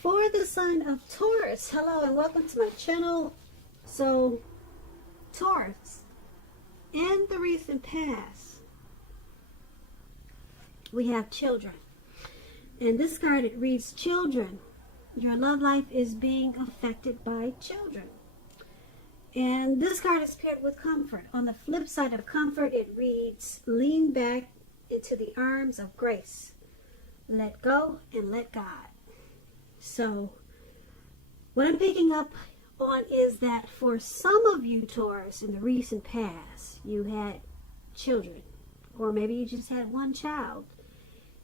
For the sign of Taurus, hello and welcome to my channel. So, Taurus, in the recent past, we have children. And this card, it reads, children, your love life is being affected by children. And this card is paired with comfort. On the flip side of comfort, it reads, lean back into the arms of grace. Let go and let God. So, what I'm picking up on is that for some of you, Taurus, in the recent past, you had children. Or maybe you just had one child.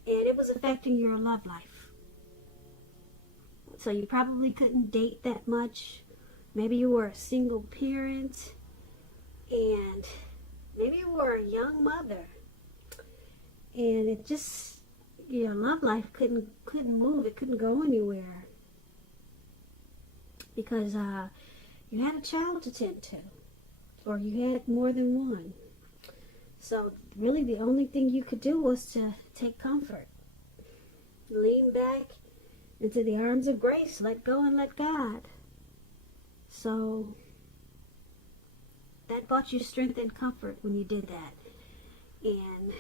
And it was affecting your love life. So you probably couldn't date that much. Maybe you were a single parent. And maybe you were a young mother. And it just, your love life couldn't move. It couldn't go anywhere. Because you had a child to tend to. Or you had more than one. So really the only thing you could do was to take comfort. Lean back into the arms of grace. Let go and let God. So that brought you strength and comfort when you did that. And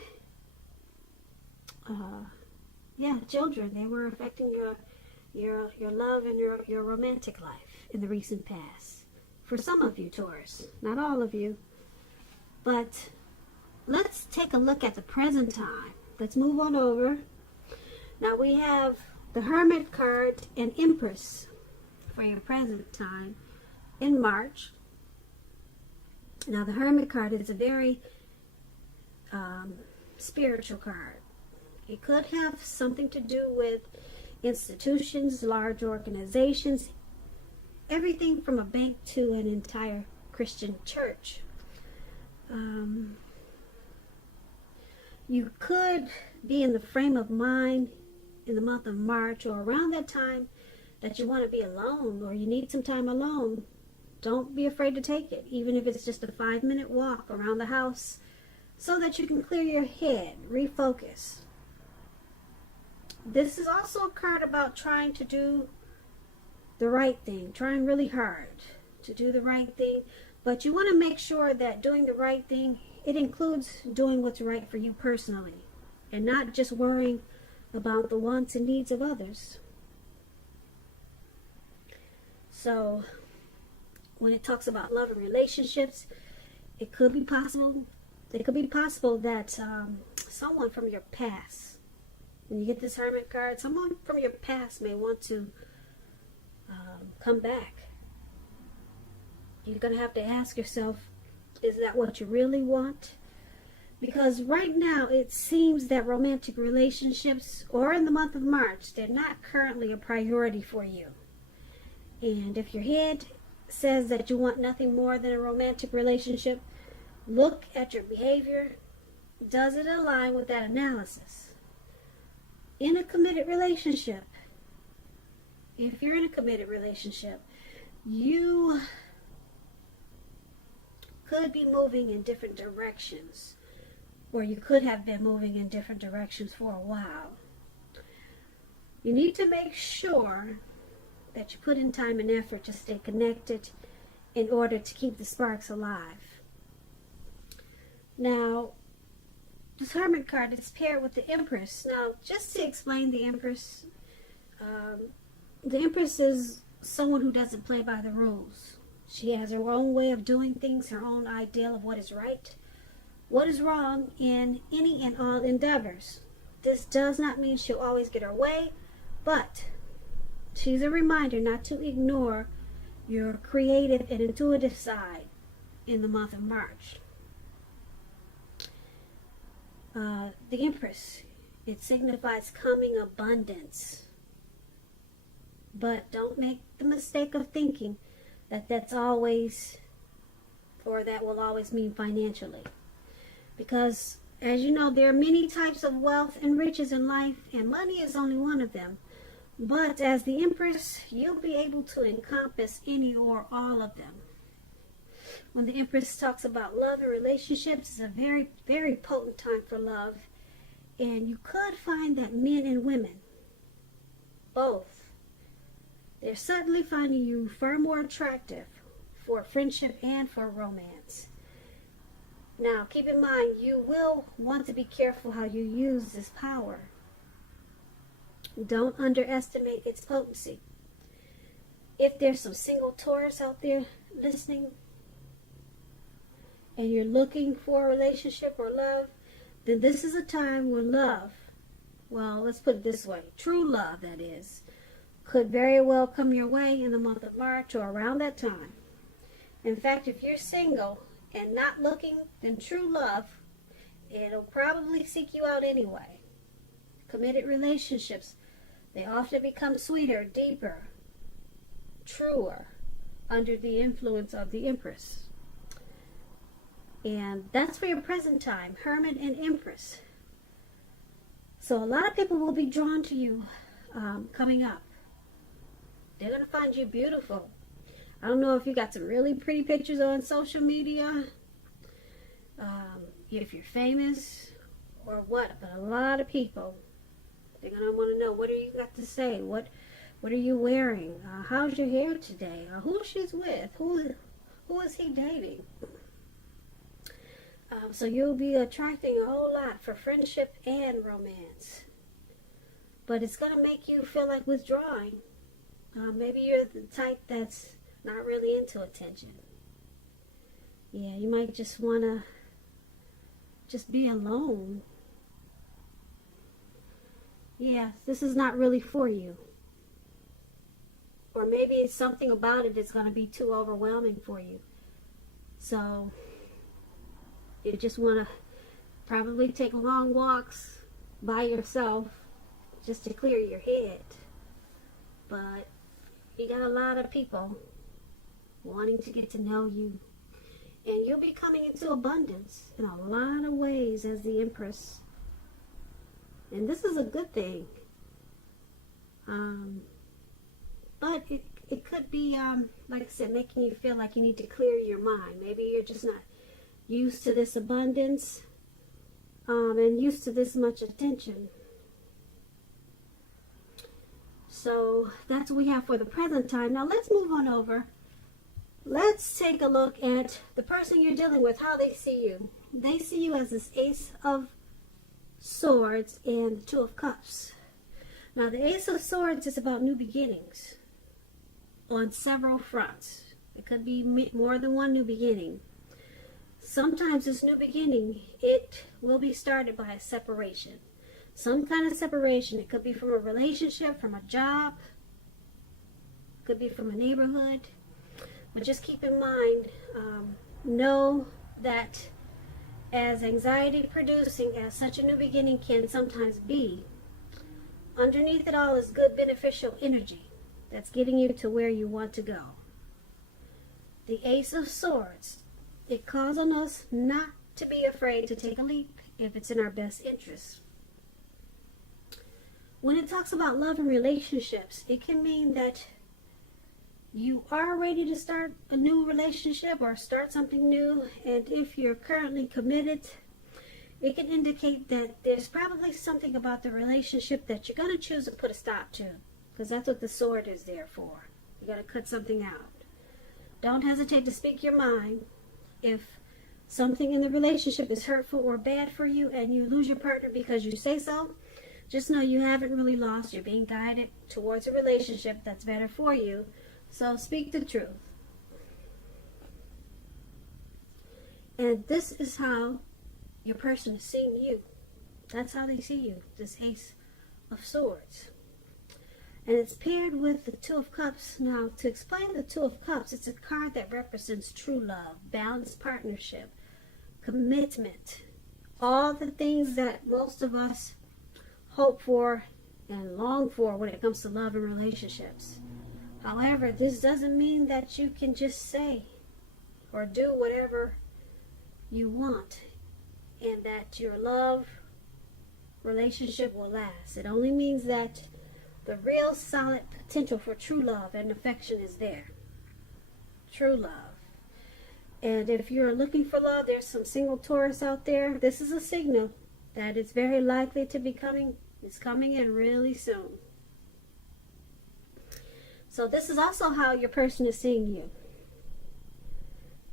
yeah, children, they were affecting your love and your romantic life in the recent past. For some of you, Taurus, not all of you. But let's take a look at the present time. Let's move on over. Now we have the Hermit card and Empress for your present time in March. Now the Hermit card is a very spiritual card. It could have something to do with institutions, large organizations, everything from a bank to an entire Christian church. You could be in the frame of mind in the month of March or around that time that you want to be alone or you need some time alone. Don't be afraid to take it, even if it's just a 5-minute walk around the house so that you can clear your head, refocus. This is also a card about trying to do the right thing, trying really hard to do the right thing, but you want to make sure that doing the right thing, it includes doing what's right for you personally and not just worrying about the wants and needs of others. So when it talks about love and relationships, it could be possible that someone from your past, when you get this Hermit card, someone from your past may want to come back. You're going to have to ask yourself, is that what you really want? Because right now it seems that romantic relationships, or in the month of March, they're not currently a priority for you. And if your head says that you want nothing more than a romantic relationship, look at your behavior. Does it align with that analysis? In a committed relationship, if you're in a committed relationship, you could be moving in different directions, or you could have been moving in different directions for a while. You need to make sure that you put in time and effort to stay connected in order to keep the sparks alive. Now, this Hermit card is paired with the Empress. Now, just to explain the Empress is someone who doesn't play by the rules. She has her own way of doing things, her own ideal of what is right, what is wrong in any and all endeavors. This does not mean she'll always get her way, but she's a reminder not to ignore your creative and intuitive side in the month of March. The Empress, it signifies coming abundance. But don't make the mistake of thinking that that's always, or that will always mean financially. Because, as you know, there are many types of wealth and riches in life, and money is only one of them. But as the Empress, you'll be able to encompass any or all of them. When the Empress talks about love and relationships, it's a very, very potent time for love. And you could find that men and women both They're suddenly finding you far more attractive for friendship and for romance. Now, keep in mind, you will want to be careful how you use this power. Don't underestimate its potency. If there's some single Taurus out there listening, and you're looking for a relationship or love, then this is a time when love, well, let's put it this way, true love, that is, could very well come your way in the month of March or around that time. In fact, if you're single and not looking, then true love, it'll probably seek you out anyway. Committed relationships, they often become sweeter, deeper, truer under the influence of the Empress. And that's for your present time, Hermit and Empress. So a lot of people will be drawn to you coming up. They're going to find you beautiful. I don't know if you got some really pretty pictures on social media, if you're famous or what, but a lot of people, they're going to want to know, what do you got to say? What are you wearing? How's your hair today? Who she's with? Who is he dating? So you'll be attracting a whole lot for friendship and romance. But it's going to make you feel like withdrawing. Maybe you're the type that's not really into attention. Yeah, you might just want to just be alone. Yeah, this is not really for you. Or maybe it's something about it that's going to be too overwhelming for you. So you just want to probably take long walks by yourself just to clear your head. But you got a lot of people wanting to get to know you. And you'll be coming into abundance in a lot of ways as the Empress. And this is a good thing. But it could be, like I said, making you feel like you need to clear your mind. Maybe you're just not used to this abundance and used to this much attention. So that's what we have for the present time. Now let's move on over. Let's take a look at the person you're dealing with, how they see you. They see you as this Ace of Swords and Two of Cups. Now the Ace of Swords is about new beginnings on several fronts. It could be more than one new beginning. Sometimes this new beginning, it will be started by a separation. Some kind of separation. It could be from a relationship, from a job, could be from a neighborhood. But just keep in mind, know that as anxiety producing as such a new beginning can sometimes be, underneath it all is good beneficial energy that's getting you to where you want to go. The Ace of Swords, it calls on us not to be afraid to take a leap if it's in our best interest. When it talks about love and relationships, it can mean that you are ready to start a new relationship or start something new, and if you're currently committed, it can indicate that there's probably something about the relationship that you're going to choose to put a stop to, because that's what the sword is there for. You got to cut something out. Don't hesitate to speak your mind. If something in the relationship is hurtful or bad for you and you lose your partner because you say so, just know you haven't really lost. You're being guided towards a relationship that's better for you. So speak the truth. And this is how your person is seeing you. That's how they see you, this Ace of Swords. And it's paired with the Two of Cups. Now, to explain the Two of Cups, it's a card that represents true love, balanced partnership, commitment, all the things that most of us hope for and long for when it comes to love and relationships. However, this doesn't mean that you can just say or do whatever you want and that your love relationship will last. It only means that the real solid potential for true love and affection is there. True love. And if you're looking for love, there's some single Taurus out there. This is a signal that it's very likely to be coming. It's coming in really soon. So this is also how your person is seeing you.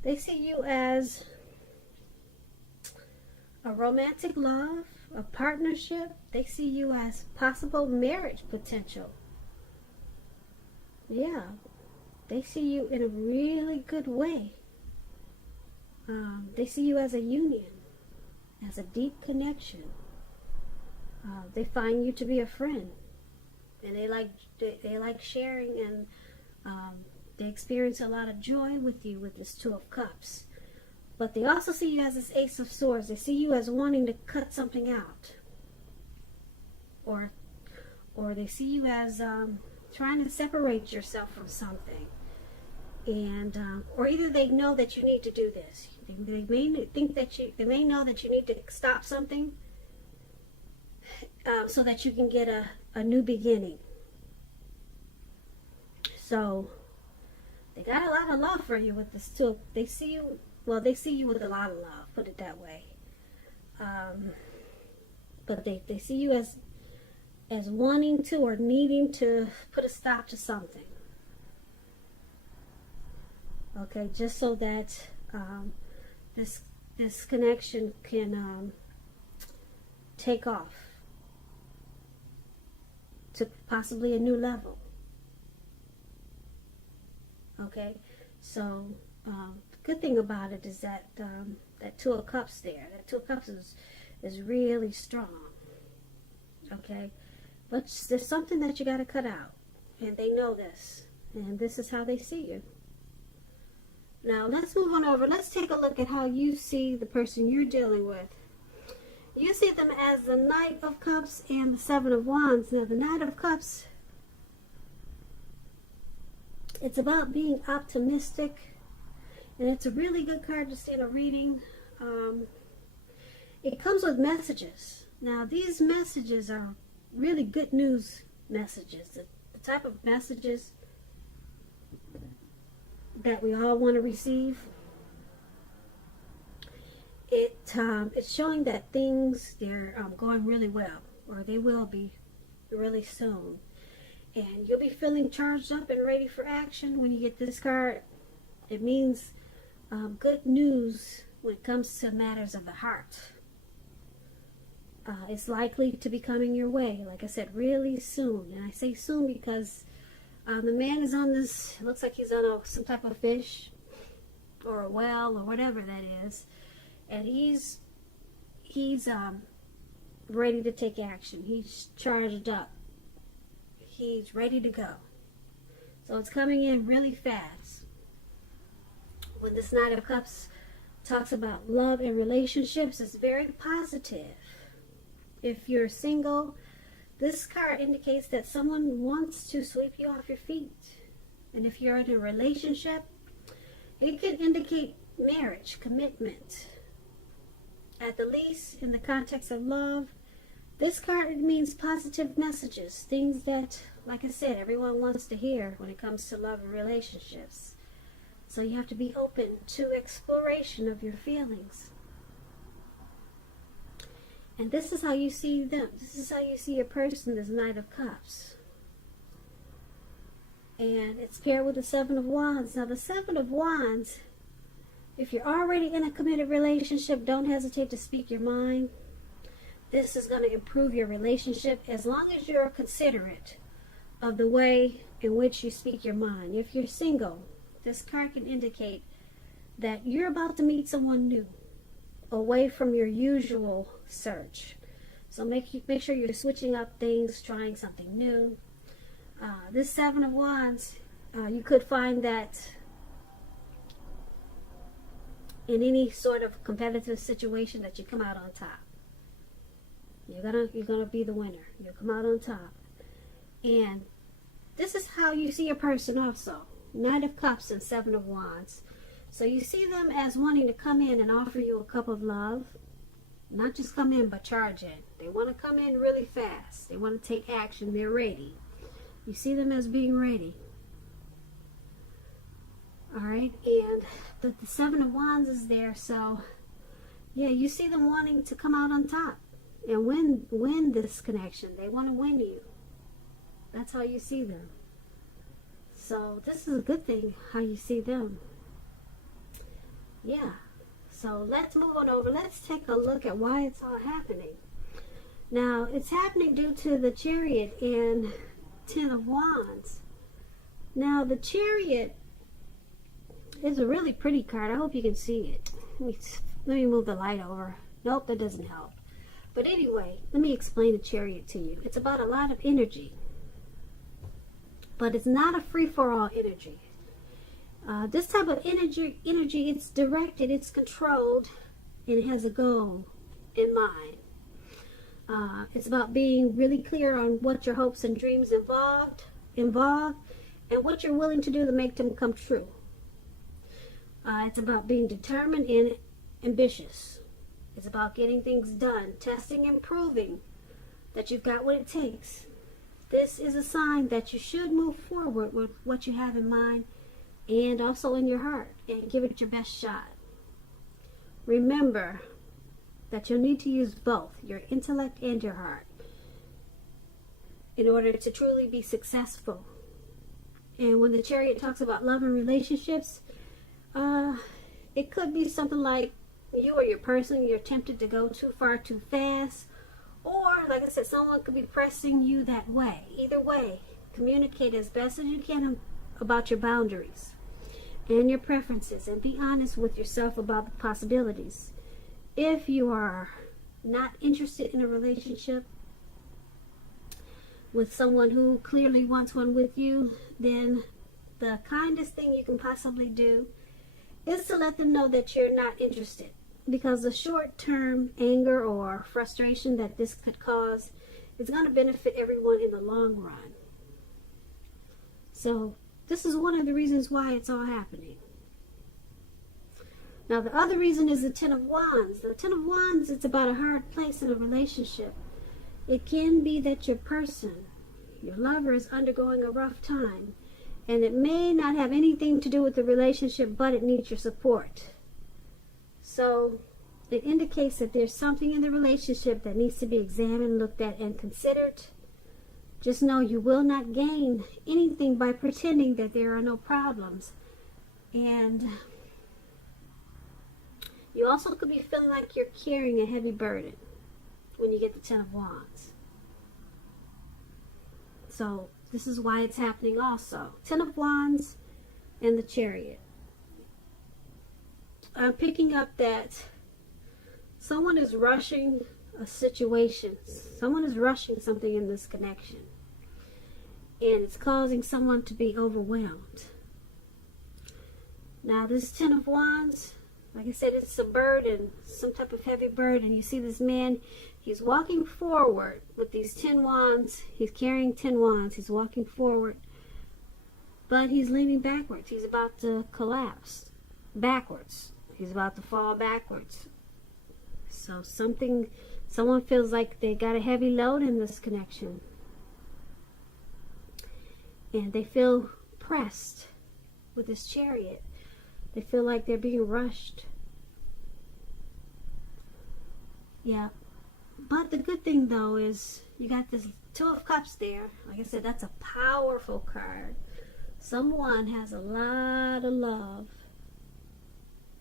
They see you as a romantic love, a partnership. They see you as possible marriage potential. Yeah, they see you in a really good way. They see you as a union, as a deep connection. They find you to be a friend, and they like sharing, and they experience a lot of joy with you with this Two of Cups. But they also see you as this Ace of Swords. They see you as wanting to cut something out, or they see you as trying to separate yourself from something, and or either they know that you need to do this. They may know that you need to stop something so that you can get a new beginning. So they got a lot of love for you with this too. They see you with a lot of love, put it that way. But they see you as wanting to or needing to put a stop to something. Okay, just so that this connection can take off to possibly a new level. Okay, so the good thing about it is that that Two of Cups there, that Two of Cups is really strong. Okay, but there's something that you got to cut out, and they know this, and this is how they see you. Now let's move on over. Let's take a look at how you see the person you're dealing with. You see them as the Knight of Cups and the Seven of Wands. Now the Knight of Cups, it's about being optimistic, and it's a really good card to see in a reading. It comes with messages. Now these messages are really good news messages, the type of messages that we all want to receive. It's showing that things, they're going really well, or they will be really soon. And you'll be feeling charged up and ready for action when you get this card. It means good news when it comes to matters of the heart. It's likely to be coming your way, like I said, really soon. And I say soon because the man is on this, it looks like he's on some type of fish or a well or whatever that is. And he's ready to take action. He's charged up. He's ready to go. So it's coming in really fast. When this Knight of Cups talks about love and relationships, it's very positive. If you're single, this card indicates that someone wants to sweep you off your feet. And if you're in a relationship, it could indicate marriage, commitment. At the least, in the context of love, this card means positive messages, things that, like I said, everyone wants to hear when it comes to love and relationships. So you have to be open to exploration of your feelings. And this is how you see them. This is how you see a person, this Knight of Cups. And it's paired with the Seven of Wands. Now the Seven of Wands, if you're already in a committed relationship, don't hesitate to speak your mind. This is going to improve your relationship as long as you're considerate of the way in which you speak your mind. If you're single, this card can indicate that you're about to meet someone new, away from your usual search. So make sure you're switching up things, trying something new. This Seven of Wands, you could find that in any sort of competitive situation that you come out on top. You're gonna be the winner. You'll come out on top. And this is how you see a person also. Knight of Cups and Seven of Wands. So you see them as wanting to come in and offer you a cup of love. Not just come in, but charge in. They want to come in really fast. They want to take action. They're ready. You see them as being ready. Alright, and the Seven of Wands is there, so yeah, you see them wanting to come out on top and win this connection. They want to win you. That's how you see them. So this is a good thing, how you see them. Yeah. So let's move on over. Let's take a look at why it's all happening. Now, it's happening due to the Chariot and Ten of Wands. Now, the Chariot is a really pretty card. I hope you can see it. Let me move the light over. Nope, that doesn't help. But anyway, let me explain the Chariot to you. It's about a lot of energy. But it's not a free-for-all energy. This type of energy, it's directed, it's controlled, and it has a goal in mind. It's about being really clear on what your hopes and dreams involve, and what you're willing to do to make them come true. It's about being determined and ambitious. It's about getting things done, testing and proving that you've got what it takes. This is a sign that you should move forward with what you have in mind and also in your heart, and give it your best shot. Remember that you'll need to use both your intellect and your heart in order to truly be successful. And when the Chariot talks about love and relationships, it could be something like you or your person, you're tempted to go too far too fast, or like I said, someone could be pressing you that way. Either way, communicate as best as you can about your boundaries and your preferences, and be honest with yourself about the possibilities. If you are not interested in a relationship with someone who clearly wants one with you, then the kindest thing you can possibly do is to let them know that you're not interested, because the short-term anger or frustration that this could cause is going to benefit everyone in the long run. So this is one of the reasons why it's all happening. Now, the other reason is the Ten of Wands. The Ten of Wands, it's about a hard place in a relationship. It can be that your person, your lover, is undergoing a rough time, and it may not have anything to do with the relationship, but it needs your support. So it indicates that there's something in the relationship that needs to be examined, looked at, and considered. Just know you will not gain anything by pretending that there are no problems. And you also could be feeling like you're carrying a heavy burden when you get the Ten of Wands. So this is why it's happening also. Ten of Wands and the Chariot. I'm picking up that someone is rushing a situation. Someone is rushing something in this connection. And it's causing someone to be overwhelmed. Now, this Ten of Wands, like I said, it's a burden, some type of heavy burden. You see this man, he's walking forward with these 10 wands. He's carrying 10 wands. He's walking forward, but he's leaning backwards. He's about to collapse backwards. He's about to fall backwards. So someone feels like they got a heavy load in this connection. And they feel pressed with this Chariot. They feel like they're being rushed. Yeah. But the good thing, though, is you got this Two of Cups there. Like I said, that's a powerful card. Someone has a lot of love.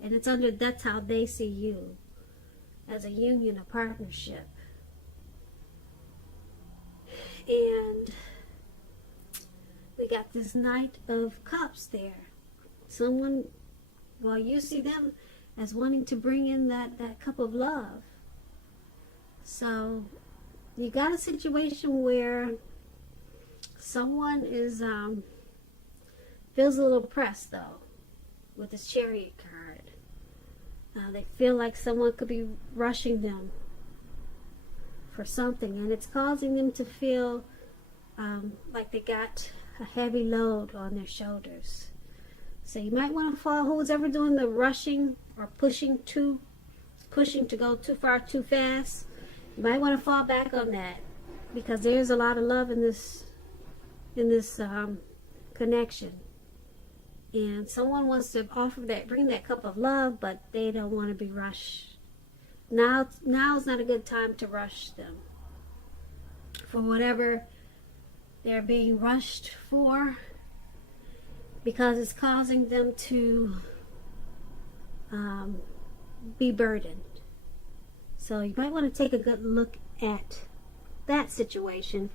And that's how they see you. As a union, a partnership. And we got this Knight of Cups there. Someone, well, you see them as wanting to bring in that cup of love. So you got a situation where someone is feels a little pressed, though, with this Chariot card. They feel like someone could be rushing them for something, and it's causing them to feel like they got a heavy load on their shoulders. So you might want to fall. Who's ever doing the rushing or pushing to go too far too fast, you might want to fall back on that, because there's a lot of love in this connection. And someone wants to bring that cup of love, but they don't want to be rushed. Now is not a good time to rush them for whatever they're being rushed for. because it's causing them to be burdened. So you might want to take a good look at that situation.